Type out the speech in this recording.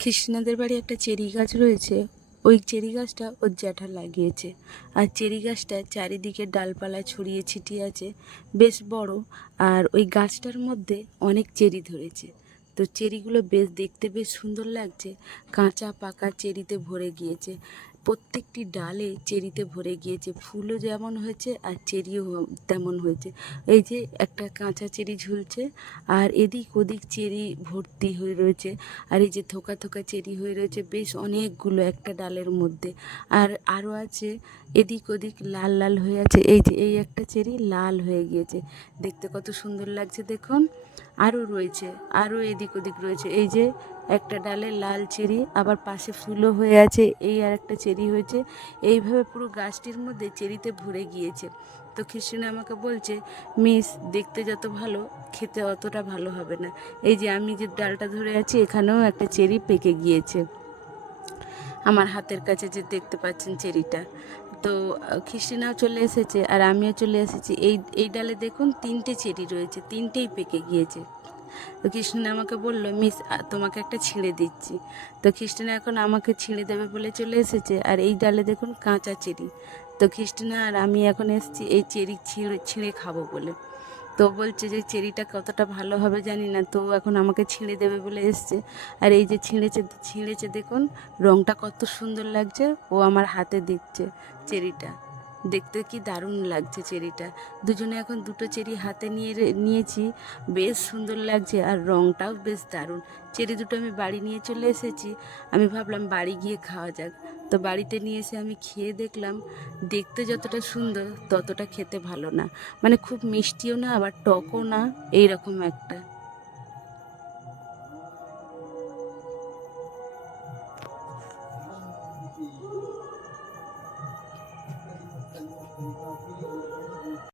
কৃষ্ণাদের বাড়ি একটা চেরি গাছ রয়েছে। ওই চেরি গাছটা ওর জ্যাঠা লাগিয়েছে। আর চেরি গাছটা চারিদিকে ডালপালা ছড়িয়ে ছিটিয়ে আছে, বেশ বড়। আর ওই গাছটার মধ্যে অনেক চেরি ধরেছে। তো চেরিগুলো বেশ দেখতে বেশ সুন্দর লাগছে। কাঁচা পাকা চেরিতে ভরে গিয়েছে। প্রত্যেকটি ডালে চেরিতে ভরে গিয়েছে। ফুলও যেমন হয়েছে আর চেরিও তেমন হয়েছে। এই যে একটা কাঁচা চেরি ঝুলছে, আর এদিক ওদিক চেরি ভর্তি হয়ে রয়েছে। আর এই যে থোকা থোকা চেরি হয়ে রয়েছে বেশ অনেকগুলো একটা ডালের মধ্যে। আর আরও আছে এদিক ওদিক লাল লাল হয়ে আছে। এই যে এই একটা চেরি লাল হয়ে গিয়েছে, দেখতে কত সুন্দর লাগছে দেখুন। আরও রয়েছে, আরও এদিক ওদিক রয়েছে। এই যে একটা ডালে লাল চেরি, আবার পাশে ফুলও হয়ে আছে। এই আর একটা চেরি হয়েছে। এইভাবে পুরো গাছটির মধ্যে চেরিতে ভরে গিয়েছে। তো খ্রিস্টিনা আমাকে বলছে, মিস, দেখতে যত ভালো, খেতে অতটা ভালো হবে না। এই যে আমি যে ডালটা ধরে আছি, এখানেও একটা চেরি পেকে গিয়েছে। আমার হাতের কাছে যে দেখতে পাচ্ছেন চেরিটা। তো খ্রিস্টিনাও চলে এসেছে আর আমিও চলে এসেছি। এই এই ডালে দেখুন তিনটে চেরি রয়েছে, তিনটেই পেকে গিয়েছে। তো কৃষ্ণা আমাকে বলল, মিস, তোমাকে একটা ছিঁড়ে দিচ্ছি। তো খ্রিস্টিনা এখন আমাকে ছিঁড়ে দেবে বলে চলে এসেছে। আর এই ডালে দেখুন কাঁচা চেরি। তো খ্রিস্টিনা আর আমি এখন এসেছি এই চেরি ছিঁড়ে ছিঁড়ে খাবো বলে। তো বলছে যে চেরিটা কতটা ভালো হবে জানি না, তো এখন আমাকে ছিঁড়ে দেবে বলে এসছে। আর এই যে ছিঁড়েছে ছিঁড়েছে দেখুন, রঙটা কত সুন্দর লাগছে। ও আমার হাতে দিচ্ছে চেরিটা। দেখতে কি দারুণ লাগছে চেরিটা। দুজনে এখন দুটো চেরি হাতে নিয়েছি। বেশ সুন্দর লাগছে আর রঙটাও বেশ দারুণ। চেরি দুটো আমি বাড়ি নিয়ে চলে এসেছি। আমি ভাবলাম বাড়ি গিয়ে খাওয়া যাক। তো বাড়িতে নিয়ে এসে আমি খেয়ে দেখলাম, দেখতে যতটা সুন্দর ততটা খেতে ভালো না। মানে খুব মিষ্টিও না, আবার টকও না, এইরকম একটা।